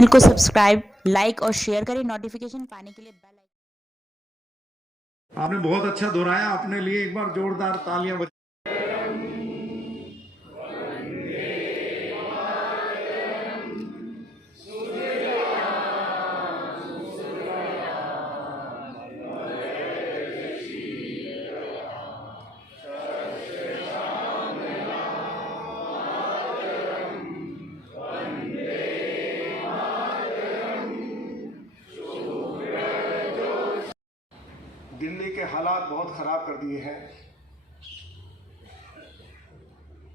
Channel को subscribe, like और share करें। नोटिफिकेशन पाने के लिए बेल आइकन। आपने बहुत अच्छा दोहराया, अपने लिए एक बार जोरदार तालियां बजाएं। दिल्ली के हालात बहुत ख़राब कर दिए हैं।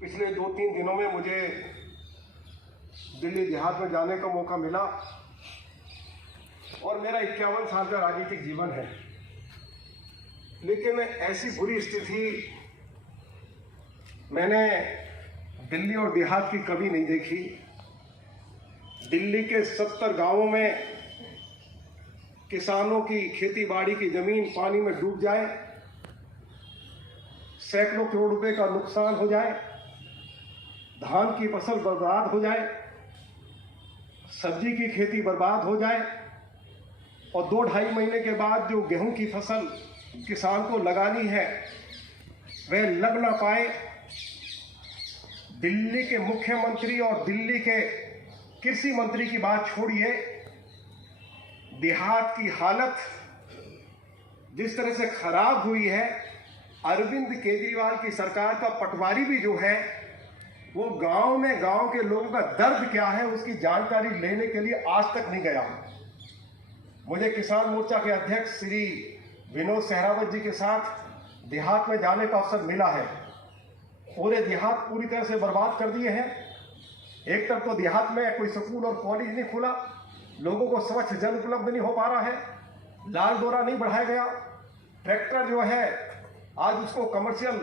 पिछले 2-3 दिनों में मुझे दिल्ली देहात में जाने का मौका मिला और मेरा 51 साल का राजनीतिक जीवन है, लेकिन ऐसी बुरी स्थिति मैंने दिल्ली और देहात की कभी नहीं देखी। दिल्ली के 70 गांवों में किसानों की खेती बाड़ी की जमीन पानी में डूब जाए, सैकड़ों करोड़ रुपए का नुकसान हो जाए, धान की फसल बर्बाद हो जाए, सब्जी की खेती बर्बाद हो जाए और 2-2.5 महीने के बाद जो गेहूं की फसल किसान को लगानी है वह लग ना पाए। दिल्ली के मुख्यमंत्री और दिल्ली के कृषि मंत्री की बात छोड़िए, देहात की हालत जिस तरह से खराब हुई है, अरविंद केजरीवाल की सरकार का पटवारी भी जो है वो गांव में गांव के लोगों का दर्द क्या है उसकी जानकारी लेने के लिए आज तक नहीं गया। मुझे किसान मोर्चा के अध्यक्ष श्री विनोद सहरावत जी के साथ देहात में जाने का अवसर मिला है। पूरे देहात पूरी तरह से बर्बाद कर दिए हैं। एक तरफ तो देहात में कोई स्कूल और कॉलेज नहीं खुला, लोगों को स्वच्छ जल उपलब्ध नहीं हो पा रहा है, लाल डोरा नहीं बढ़ाया गया, ट्रैक्टर जो है आज उसको कमर्शियल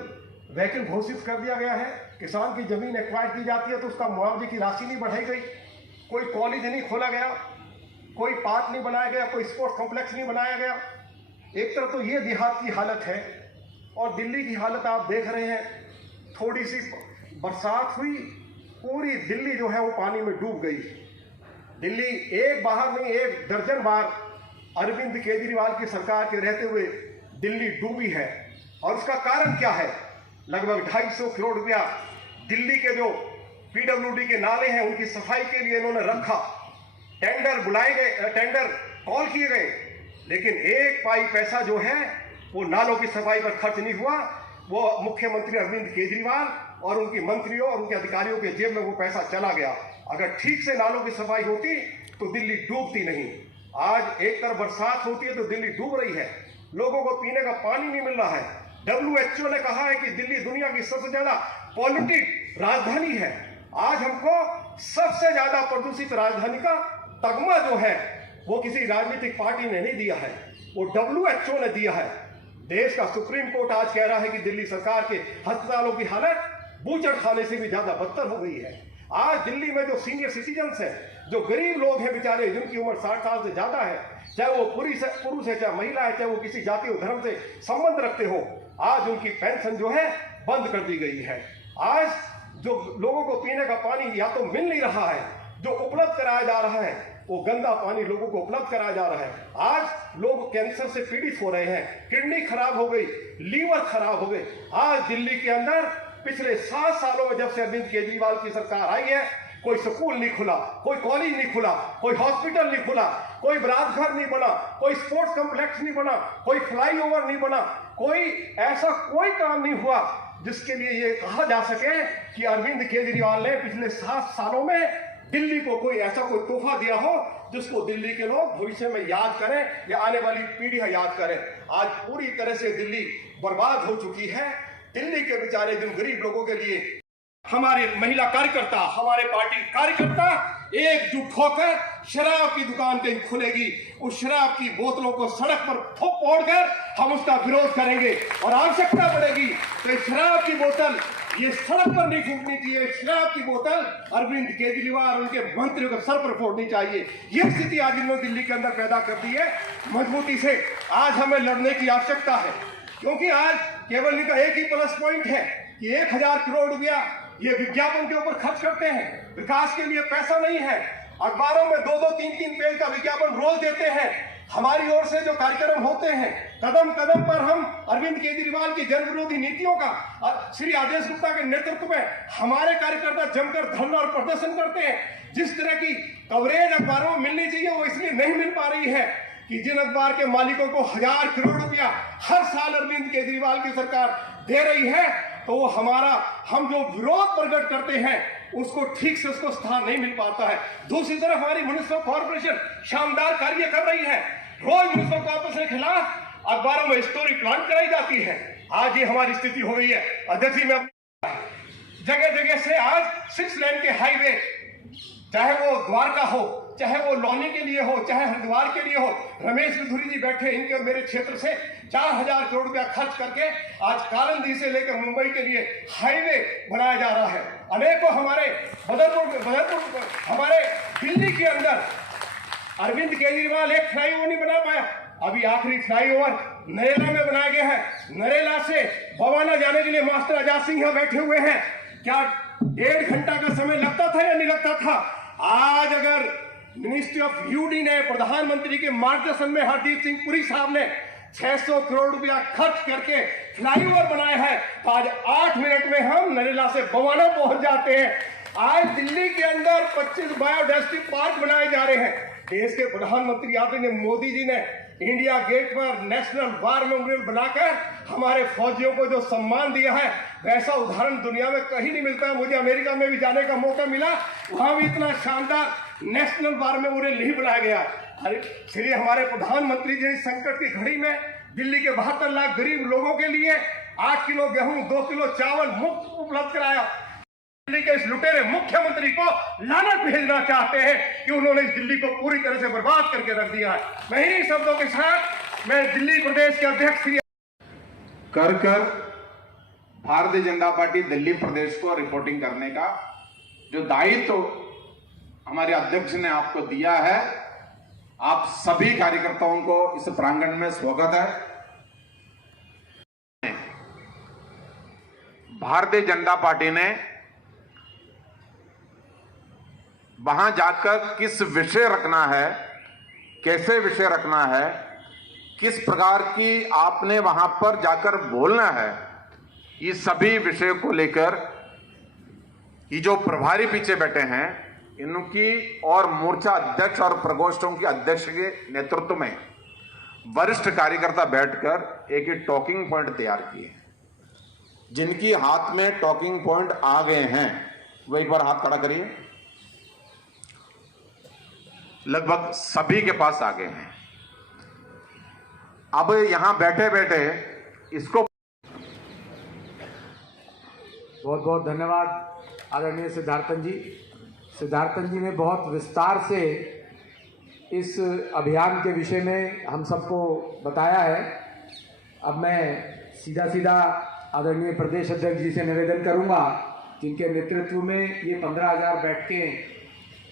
व्हीकल घोषित कर दिया गया है, किसान की जमीन एक्वायर की जाती है तो उसका मुआवजे की राशि नहीं बढ़ाई गई, कोई कॉलेज नहीं खोला गया, कोई पार्क नहीं बनाया गया, कोई स्पोर्ट्स कॉम्प्लेक्स नहीं बनाया गया। एक तरफ तो ये देहात की हालत है और दिल्ली की हालत आप देख रहे हैं। थोड़ी सी बरसात हुई, पूरी दिल्ली जो है वो पानी में डूब गई। दिल्ली एक बार नहीं 1 दर्जन बार अरविंद केजरीवाल की सरकार के रहते हुए दिल्ली डूबी है और उसका कारण क्या है? लगभग 250 करोड़ रुपया दिल्ली के जो पीडब्ल्यूडी के नाले हैं उनकी सफाई के लिए इन्होंने रखा। टेंडर बुलाए गए, टेंडर कॉल किए गए, लेकिन एक पाई पैसा जो है वो नालों की सफाई पर खर्च नहीं हुआ। वो मुख्यमंत्री अरविंद केजरीवाल और उनकी मंत्रियों और उनके अधिकारियों के जेब में वो पैसा चला गया। अगर ठीक से नालों की सफाई होती तो दिल्ली डूबती नहीं। आज एक तरफ बरसात होती है तो दिल्ली डूब रही है, लोगों को पीने का पानी नहीं मिल रहा है। WHO ने कहा है कि दिल्ली दुनिया की सबसे ज्यादा पॉल्यूटेड राजधानी है। आज हमको सबसे ज्यादा प्रदूषित राजधानी का तगमा जो है वो किसी राजनीतिक पार्टी ने नहीं दिया है, वो WHO ने दिया है। देश का सुप्रीम कोर्ट आज कह रहा है कि दिल्ली सरकार के अस्पतालों की हालत बूचड़ खाने से भी ज्यादा बदतर हो गई है। आज दिल्ली में जो सीनियर सिटीजन्स हैं, जो गरीब लोग हैं बेचारे, जिनकी उम्र 60 साल से ज्यादा है, चाहे वो पुरुष है, चाहे महिला है, चाहे वो किसी जाति और धर्म से संबंध रखते हो, आज उनकी पेंशन जो है बंद कर दी गई है। आज जो लोगों को पीने का पानी या तो मिल नहीं रहा है, जो उपलब्ध कराया जा रहा है वो गंदा पानी लोगों को उपलब्ध कराया जा रहा है। आज लोग कैंसर से पीड़ित हो रहे हैं, किडनी खराब हो गई, लीवर खराब हो गए। आज दिल्ली के अंदर पिछले 7 सालों में जब से अरविंद केजरीवाल की सरकार आई है, कोई स्कूल नहीं खुला, कोई कॉलेज नहीं खुला, कोई हॉस्पिटल नहीं खुला, कोई बरातघर नहीं बना, कोई स्पोर्ट्स कॉम्प्लेक्स नहीं बना, कोई फ्लाईओवर नहीं बना, कोई ऐसा कोई काम नहीं हुआ जिसके लिए ये कहा जा सके कि अरविंद केजरीवाल ने पिछले 7 सालों में दिल्ली को कोई ऐसा कोई तोहफा दिया हो जिसको दिल्ली के लोग भविष्य में याद करें या आने वाली पीढ़ियां याद करें। आज पूरी तरह से दिल्ली बर्बाद हो चुकी है। दिल्ली के बेचारे जिन गरीब लोगों के लिए हमारे महिला कार्यकर्ता, हमारे पार्टी कार्यकर्ता एकजुट होकर शराब की दुकान कहीं खुलेगी, उस शराब की बोतलों को सड़क पर फोड़-फोड़कर हम उसका विरोध करेंगे और आवश्यकता पड़ेगी तो शराब की बोतल ये सड़क पर नहीं फूटनी चाहिए। शराब की बोतल अरविंद केजरीवाल उनके मंत्रियों के सर पर फोड़नी चाहिए। ये स्थिति आज इन्होंने दिल्ली के अंदर पैदा कर दी है मजबूती से। आज हमें लड़ने की आवश्यकता है, क्योंकि आज केवल इनका एक ही प्लस पॉइंट है कि 1000 करोड़ रुपया ये विज्ञापन के ऊपर खर्च करते हैं, विकास के लिए पैसा नहीं है। अखबारों में 2-2, 3-3 पेज का विज्ञापन रोज देते हैं। हमारी ओर से जो कार्यक्रम होते हैं, कदम कदम पर हम अरविंद केजरीवाल की जन विरोधी नीतियों का श्री आदेश गुप्ता के नेतृत्व में हमारे कार्यकर्ता जमकर धरना और प्रदर्शन करते हैं। जिस तरह की कवरेज अखबारों में मिलनी चाहिए वो इसलिए नहीं मिल पा रही है कि जिन अखबार के मालिकों को 1000 करोड़ रुपया हर साल अरविंद केजरीवाल की सरकार दे रही है, तो वो हम जो विरोध प्रकट करते हैं उसको ठीक से उसको स्थान नहीं मिल पाता है। दूसरी तरफ हमारी म्युनिसिपल कॉर्पोरेशन शानदार कार्य कर रही है। रोज म्युनिसिपल कॉर्पोरेशन के खिलाफ अखबारों में स्टोरी प्लान कराई जाती है। आज ये हमारी स्थिति हो गई है। अध्यक्ष जी, मैं जगह जगह से आज 6 लेन के हाईवे, चाहे वो द्वारका हो, चाहे वो लौनी के लिए हो, चाहे हरिद्वार के लिए हो, रमेश विधुरी जी बैठे इनके मेरे क्षेत्र से 4000 करोड़ रुपया खर्च करके आज कालंदी से लेकर मुंबई के लिए हाईवे बनाया जा रहा है। अनेकों हमारे बदरपुर हमारे दिल्ली के अंदर अरविंद केजरीवाल एक फ्लाईओवर नहीं बना पाया। अभी आखिरी फ्लाईओवर नरेला में बनाया गया है। नरेला से बवाना जाने के लिए मास्टर आजाद सिंह यहाँ बैठे हुए हैं। क्या 1.5 घंटा का समय लगता था या नहीं लगता था? आज अगर मिनिस्ट्री ऑफ यूडी ने प्रधानमंत्री के मार्गदर्शन में हरदीप सिंह पुरी साहब ने 600 करोड़ रुपया खर्च करके फ्लाईओवर बनाया है, तो आज 8 मिनट में हम नरेला से बवाना पहुंच जाते हैं। आज दिल्ली के अंदर 25 बायोडाइवर्सिटी पार्क बनाए जा रहे हैं। देश के प्रधानमंत्री आदरणीय मोदी जी ने इंडिया गेट पर नेशनल वार मेमोरियल बनाकर हमारे फौजियों को जो सम्मान दिया है, वैसा उदाहरण दुनिया में कहीं नहीं मिलता है। मुझे अमेरिका में भी जाने का मौका मिला, वहां भी इतना शानदार नेशनल वार मेमोरियल नहीं बनाया गया। अरे श्री हमारे प्रधानमंत्री जी संकट की घड़ी में दिल्ली के 72 लाख गरीब लोगों के लिए 8 किलो गेहूं, 2 किलो चावल मुफ्त उपलब्ध कराया। दिल्ली के इस लुटेरे मुख्यमंत्री को लानत भेजना चाहते हैं कि उन्होंने इस दिल्ली को पूरी तरह से बर्बाद करके रख दिया है। मैं इन्हीं शब्दों के साथ मैं दिल्ली प्रदेश के अध्यक्ष श्री कर भारतीय जनता पार्टी दिल्ली प्रदेश को रिपोर्टिंग करने का जो दायित्व हमारे अध्यक्ष ने आपको दिया है, आप सभी कार्यकर्ताओं को इस प्रांगण में स्वागत है। भारतीय जनता पार्टी ने वहां जाकर किस विषय रखना है, कैसे विषय रखना है, किस प्रकार की आपने वहां पर जाकर बोलना है, ये सभी विषयों को लेकर ये जो प्रभारी पीछे बैठे हैं इनकी और मोर्चा अध्यक्ष और प्रकोष्ठों के अध्यक्ष के नेतृत्व में वरिष्ठ कार्यकर्ता बैठकर एक टॉकिंग पॉइंट तैयार किए। जिनकी हाथ में टॉकिंग पॉइंट आ गए हैं वो एक बार हाथ खड़ा करिए। लगभग सभी के पास आ गए हैं। अब यहां बैठे बैठे इसको बहुत बहुत धन्यवाद आदरणीय सिद्धार्थन जी। सिद्धार्थन जी ने बहुत विस्तार से इस अभियान के विषय में हम सबको बताया है। अब मैं सीधा आदरणीय प्रदेश अध्यक्ष जी से निवेदन करूंगा, जिनके नेतृत्व में ये 15,000 बैठकें,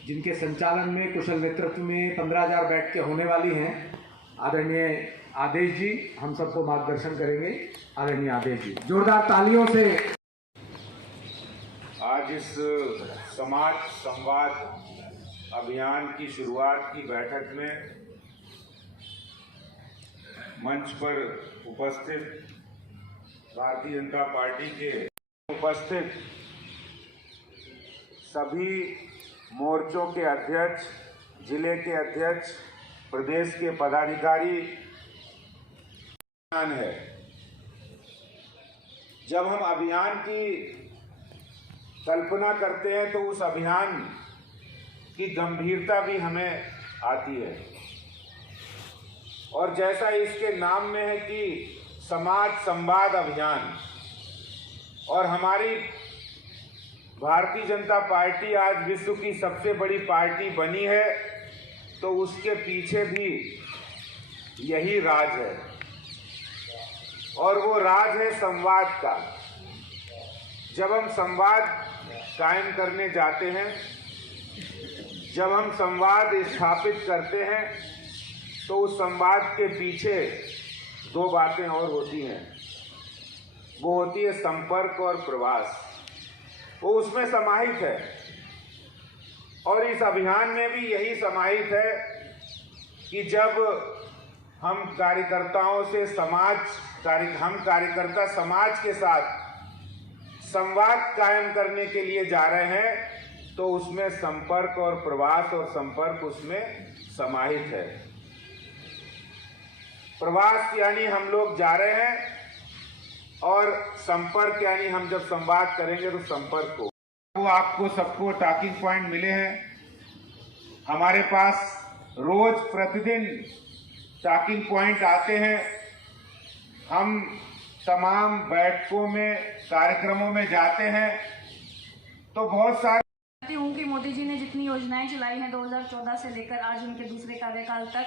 जिनके संचालन में कुशल नेतृत्व में 15,000 बैठकें होने वाली हैं, आदरणीय आदेश जी हम सबको मार्गदर्शन करेंगे। आदरणीय आदेश जी, जोरदार तालियों से। आज इस समाज संवाद अभियान की शुरुआत की बैठक में मंच पर उपस्थित भारतीय जनता पार्टी के उपस्थित सभी मोर्चों के अध्यक्ष, जिले के अध्यक्ष, प्रदेश के पदाधिकारी है। जब हम अभियान की कल्पना करते हैं तो उस अभियान की गंभीरता भी हमें आती है। और जैसा इसके नाम में है कि समाज संवाद अभियान, और हमारी भारतीय जनता पार्टी आज विश्व की सबसे बड़ी पार्टी बनी है, तो उसके पीछे भी यही राज है, और वो राज है संवाद का। जब हम संवाद कायम करने जाते हैं, जब हम संवाद स्थापित करते हैं, तो उस संवाद के पीछे 2 बातें और होती हैं। वो होती है संपर्क और प्रवास। वो उसमें समाहित है। और इस अभियान में भी यही समाहित है कि जब हम कार्यकर्ताओं से हम कार्यकर्ता समाज के साथ संवाद कायम करने के लिए जा रहे हैं तो उसमें संपर्क और प्रवास और संपर्क उसमें समाहित है। प्रवास यानी हम लोग जा रहे हैं और संपर्क यानी हम जब संवाद करेंगे तो संपर्क को वो आपको सबको टॉकिंग पॉइंट मिले हैं। हमारे पास रोज प्रतिदिन टॉकिंग पॉइंट आते हैं। हम तमाम बैठकों में कार्यक्रमों में जाते हैं तो बहुत सारे हूँ कि मोदी जी ने जितनी योजनाएं चलाई हैं 2014 से लेकर आज उनके दूसरे कार्यकाल तक,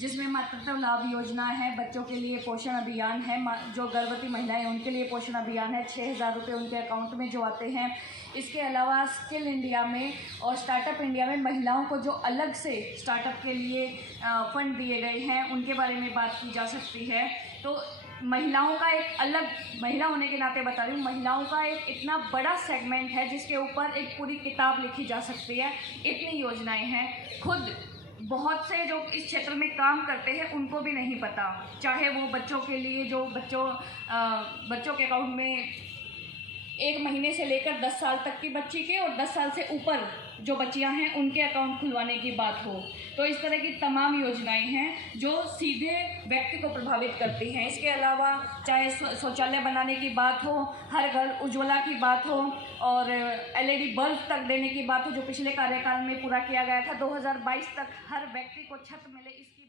जिसमें मातृत्व लाभ योजना है, बच्चों के लिए पोषण अभियान है, जो गर्भवती महिलाएं उनके लिए पोषण अभियान है, 6,000 रुपये उनके अकाउंट में जो आते हैं। इसके अलावा स्किल इंडिया में और स्टार्टअप इंडिया में महिलाओं को जो अलग से स्टार्टअप के लिए फंड दिए गए हैं उनके बारे में बात की जा सकती है। तो महिलाओं का एक अलग, महिला होने के नाते बता रही हूँ, महिलाओं का एक इतना बड़ा सेगमेंट है जिसके ऊपर एक पूरी किताब लिखी जा सकती है। इतनी योजनाएं हैं, खुद बहुत से जो इस क्षेत्र में काम करते हैं उनको भी नहीं पता, चाहे वो बच्चों के लिए जो बच्चों के अकाउंट में 1 महीने से लेकर 10 साल तक की बच्ची के और 10 साल से ऊपर जो बच्चियां हैं उनके अकाउंट खुलवाने की बात हो, तो इस तरह की तमाम योजनाएं हैं जो सीधे व्यक्ति को प्रभावित करती हैं। इसके अलावा चाहे शौचालय बनाने की बात हो, हर घर उज्ज्वला की बात हो और LED बल्ब तक देने की बात हो जो पिछले कार्यकाल में पूरा किया गया था, 2022 तक हर व्यक्ति को छत मिले इसकी